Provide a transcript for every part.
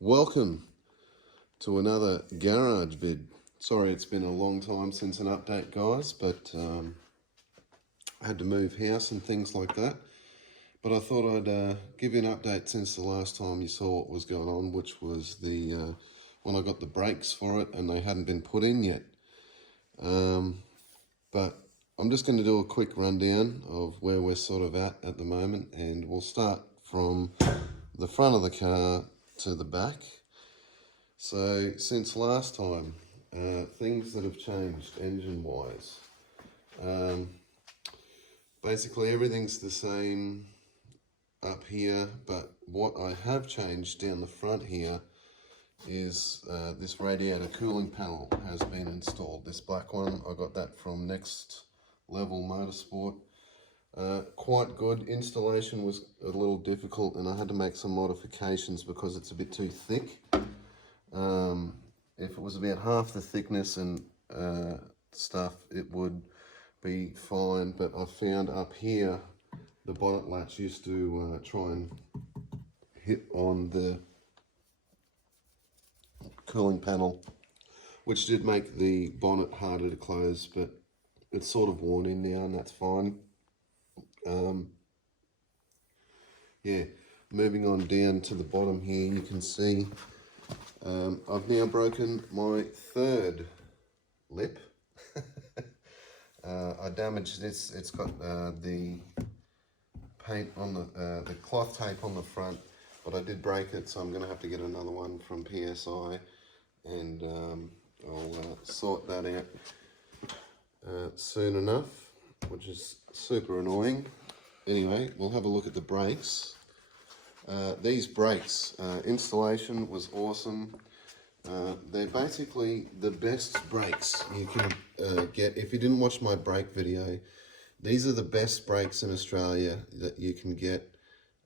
Welcome to another garage vid. Sorry it's been a long time since an update, guys, but I had to move house and things like that. But I thought I'd give you an update since the last time you saw what was going on, which was the when I got the brakes for it and they hadn't been put in yet. But I'm just going to do a quick rundown of where we're sort of at the moment, and we'll start from the front of the car to the back. So since last time, things that have changed engine-wise. Basically everything's the same up here, but what I have changed down the front here is this radiator cooling panel has been installed. This black one, I got that from Next Level Motorsport. Quite good. Installation was a little difficult and I had to make some modifications because it's a bit too thick. If it was about half the thickness and stuff, it would be fine, but I found up here the bonnet latch used to try and hit on the cooling panel, which did make the bonnet harder to close, but it's sort of worn in now and that's fine. Yeah, moving on down to the bottom here, you can see I've now broken my third lip. I damaged this. It's got the paint on the cloth tape on the front, but I did break it, so I'm going to have to get another one from PSI, and I'll sort that out soon enough, which is super annoying. Anyway, we'll have a look at the brakes. These brakes, installation was awesome. They're basically the best brakes you can get. If you didn't watch my brake video, these are the best brakes in Australia that you can get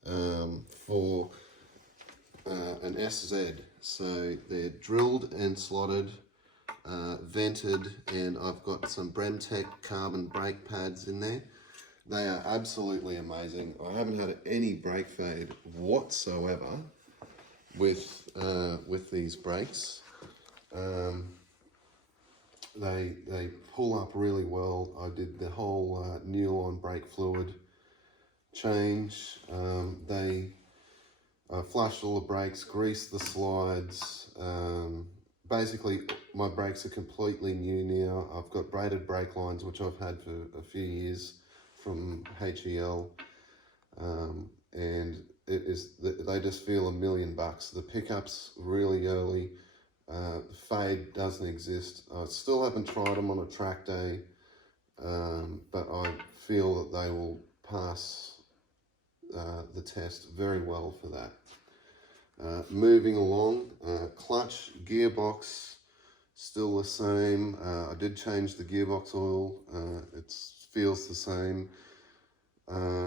for an SZ. So they're drilled and slotted, vented, and I've got some Bremtech carbon brake pads in there. They are absolutely amazing. I haven't had any brake fade whatsoever with these brakes. They pull up really well. I did the whole Nylon brake fluid change. They flushed all the brakes, greased the slides. Basically, my brakes are completely new now. I've got braided brake lines, which I've had for a few years from HEL, and they just feel $1 million. The pickup's really early. Fade doesn't exist. I still haven't tried them on a track day, but I feel that they will pass the test very well for that. Moving along, clutch, gearbox, still the same. I did change the gearbox oil. It feels the same.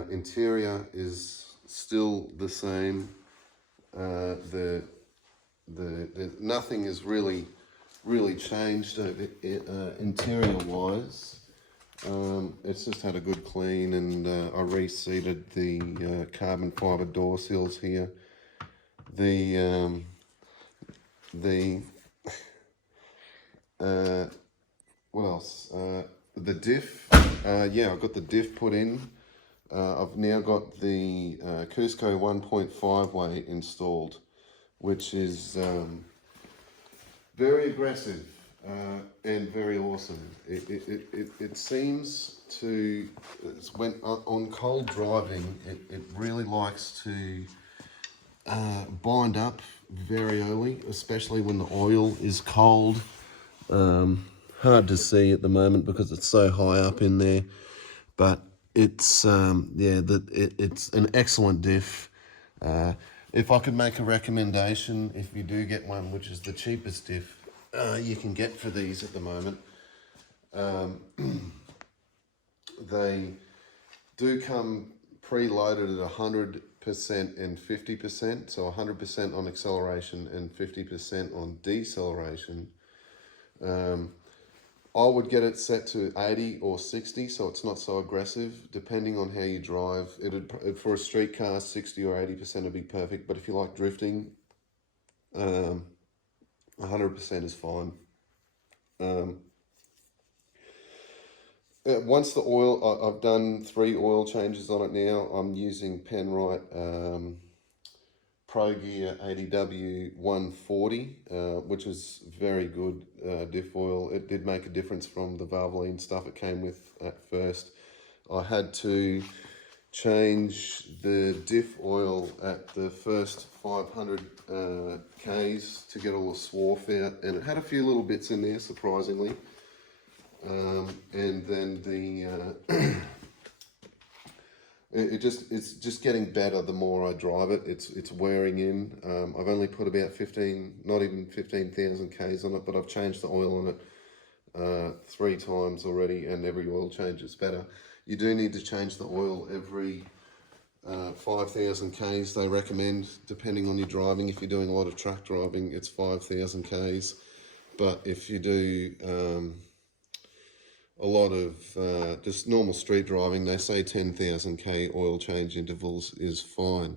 Interior is still the same. Nothing is really changed interior wise. It's just had a good clean, and I reseated the carbon fiber door seals here. What else? The diff. Yeah, I've got the diff put in. I've now got the Cusco 1.5 weight installed, which is very aggressive and very awesome. It seems to, when on cold driving, it really likes to bind up very early, especially when the oil is cold. Hard to see at the moment because it's so high up in there, but it's it's an excellent diff. If I could make a recommendation, if you do get one, which is the cheapest diff you can get for these at the moment, they do come pre-loaded at 100% and 50%, so 100% on acceleration and 50% on deceleration. I would get it set to 80 or 60, so it's not so aggressive, depending on how you drive. For a street car, 60 or 80% would be perfect, but if you like drifting, 100% is fine. Once the oil, I've done 3 oil changes on it now. I'm using Penrite Pro Gear 80W 140, which is very good diff oil. It did make a difference from the Valvoline stuff it came with at first. I had to change the diff oil at the first 500 Ks to get all the swarf out, and it had a few little bits in there, surprisingly. And then the it's just getting better the more I drive it. It's wearing in. I've only put about 15, not even 15,000 Ks on it, but I've changed the oil on it 3 times already, and every oil change is better. You do need to change the oil every 5,000 Ks, they recommend, depending on your driving. If you're doing a lot of truck driving, it's 5,000 Ks. But if you do a lot of just normal street driving, they say 10,000 K oil change intervals is fine.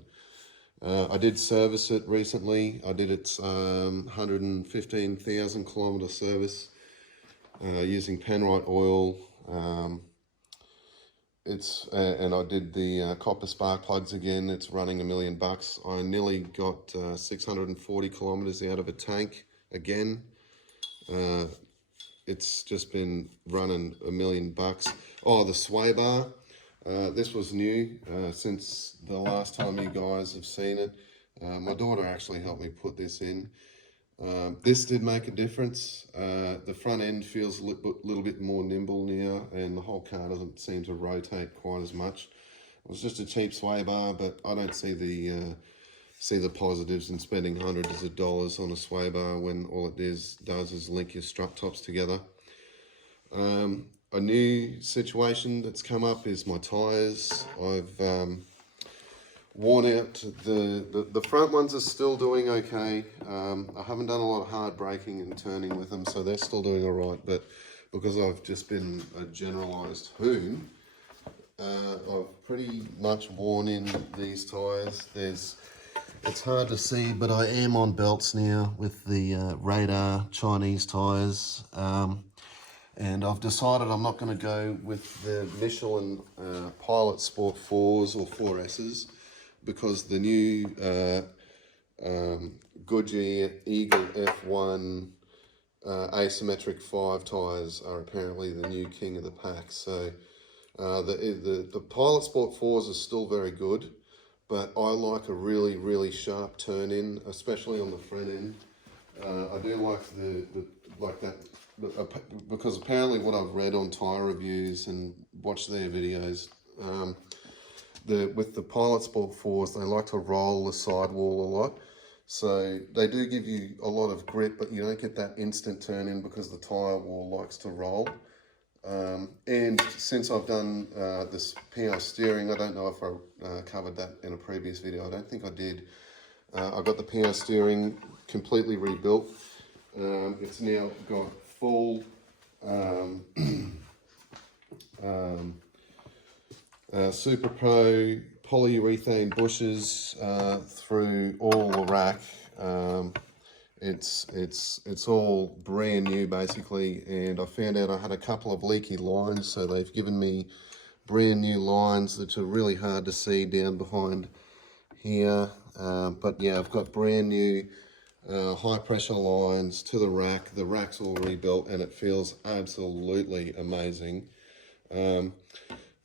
I did service it recently. I did its 115,000 kilometer service using Penrite oil. And I did the copper spark plugs again. It's running $1 million. I nearly got 640 kilometers out of a tank again. It's just been running $1 million. Oh, the sway bar. This was new since the last time you guys have seen it. My daughter actually helped me put this in. This did make a difference. The front end feels a little bit more nimble now, and the whole car doesn't seem to rotate quite as much. It was just a cheap sway bar, but I don't see the positives in spending hundreds of dollars on a sway bar when all it does is link your strut tops together. A new situation that's come up is my tyres. I've worn out the front ones are still doing okay. I haven't done a lot of hard braking and turning with them, so they're still doing all right. But because I've just been a generalized hoon, I've pretty much worn in these tyres. It's hard to see, but I am on belts now with the Radar Chinese tyres. And I've decided I'm not going to go with the Michelin Pilot Sport 4s or 4Ss, because the new Goodyear Eagle F1 asymmetric 5 tyres are apparently the new king of the pack. So the Pilot Sport 4s are still very good, but I like a really, really sharp turn in, especially on the front end. I do like that because apparently what I've read on tyre reviews and watched their videos, with the Pilot Sport 4s, they like to roll the sidewall a lot. So they do give you a lot of grip, but you don't get that instant turn in because the tyre wall likes to roll. And since I've done this power steering, I don't know if I covered that in a previous video. I don't think I did. I got the power steering completely rebuilt. It's now got full Supra Pro polyurethane bushes through all the rack. It's all brand new basically, and I found out I had a couple of leaky lines, so they've given me brand new lines that are really hard to see down behind here. But yeah, I've got brand new high pressure lines to the rack. The rack's all rebuilt and it feels absolutely amazing.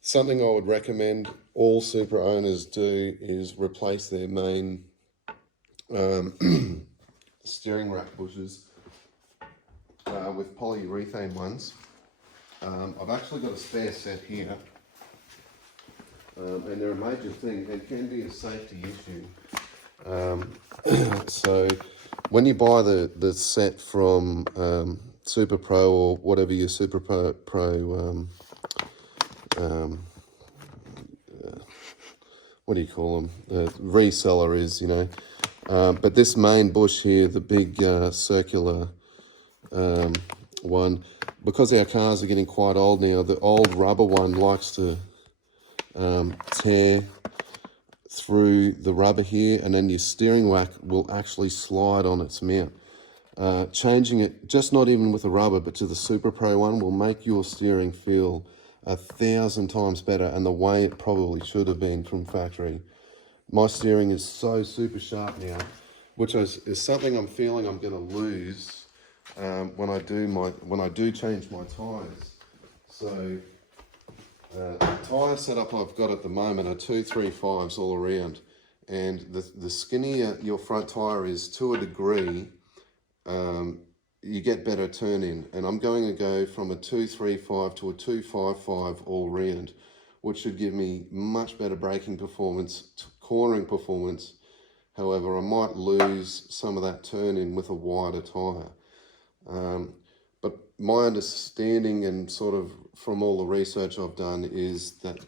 Something I would recommend all Supra owners do is replace their main steering rack bushes with polyurethane ones. I've actually got a spare set here, and they're a major thing and can be a safety issue. So when you buy the set from Supra Pro or whatever your Supra Pro what do you call them? The reseller is, you know. But this main bush here, the big circular one, because our cars are getting quite old now, the old rubber one likes to tear through the rubber here, and then your steering whack will actually slide on its mount. Changing it, just not even with the rubber, but to the Supra Pro one, will make your steering feel 1,000 times better, and the way it probably should have been from factory. My steering is so super sharp now, which is something I'm feeling I'm going to lose when I do change my tires. So the tyre setup I've got at the moment are 235s all around, and the skinnier your front tyre is to a degree, you get better turn in, and I'm going to go from a 235 to a 255 all round, which should give me much better braking performance, cornering performance. However, I might lose some of that turn in with a wider tyre. But my understanding, and sort of from all the research I've done, is that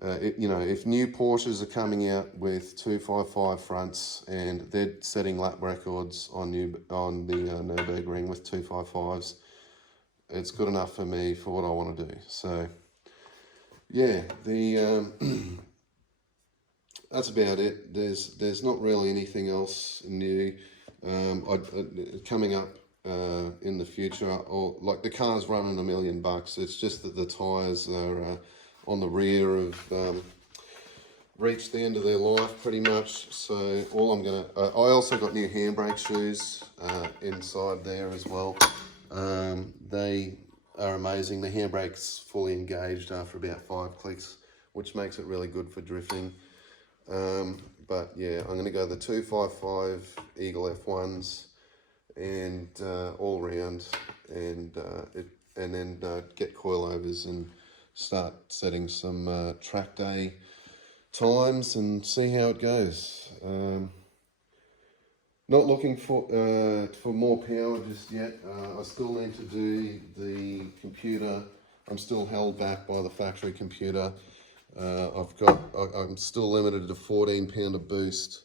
if new Porsches are coming out with 255 fronts and they're setting lap records on the Nürburgring with 255s, it's good enough for me for what I want to do. So yeah, that's about it. There's not really anything else new coming up in the future, or like the car's running $1 million. It's just that the tires are on the rear have reached the end of their life pretty much. So all I'm gonna, I also got new handbrake shoes inside there as well. They are amazing. The handbrake's fully engaged after about 5 clicks, which makes it really good for drifting. But yeah, I'm gonna go the 255 Eagle F1s and all round, and then get coilovers and start setting some track day times and see how it goes. Not looking for more power just yet. I still need to do the computer. I'm still held back by the factory computer. I'm still limited to 14 pound of boost.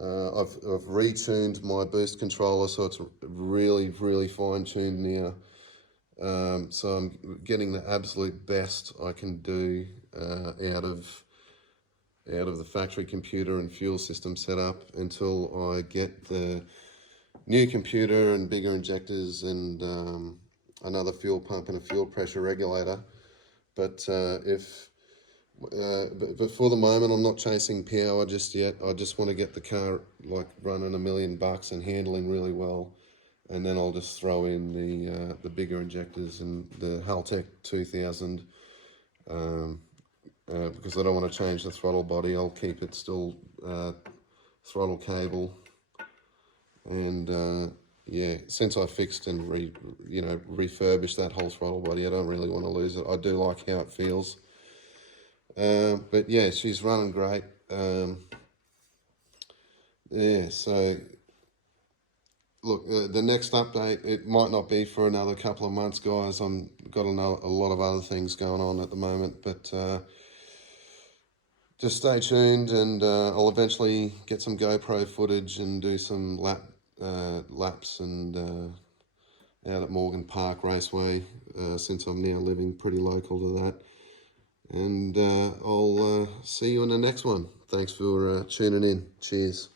I've retuned my boost controller, so it's really fine tuned now. So I'm getting the absolute best I can do out of the factory computer and fuel system setup until I get the new computer and bigger injectors and another fuel pump and a fuel pressure regulator. But but for the moment, I'm not chasing power just yet. I just want to get the car like running $1 million and handling really well, and then I'll just throw in the bigger injectors and the Haltech 2000 because I don't want to change the throttle body. I'll keep it still throttle cable, and yeah, since I fixed and refurbished that whole throttle body, I don't really want to lose it. I do like how it feels. But yeah, she's running great. Yeah, so look, the next update, it might not be for another couple of months, guys. I'm got a lot of other things going on at the moment, but just stay tuned, and I'll eventually get some GoPro footage and do some laps and out at Morgan Park Raceway, since I'm now living pretty local to that. And I'll see you in the next one. Thanks for tuning in. Cheers.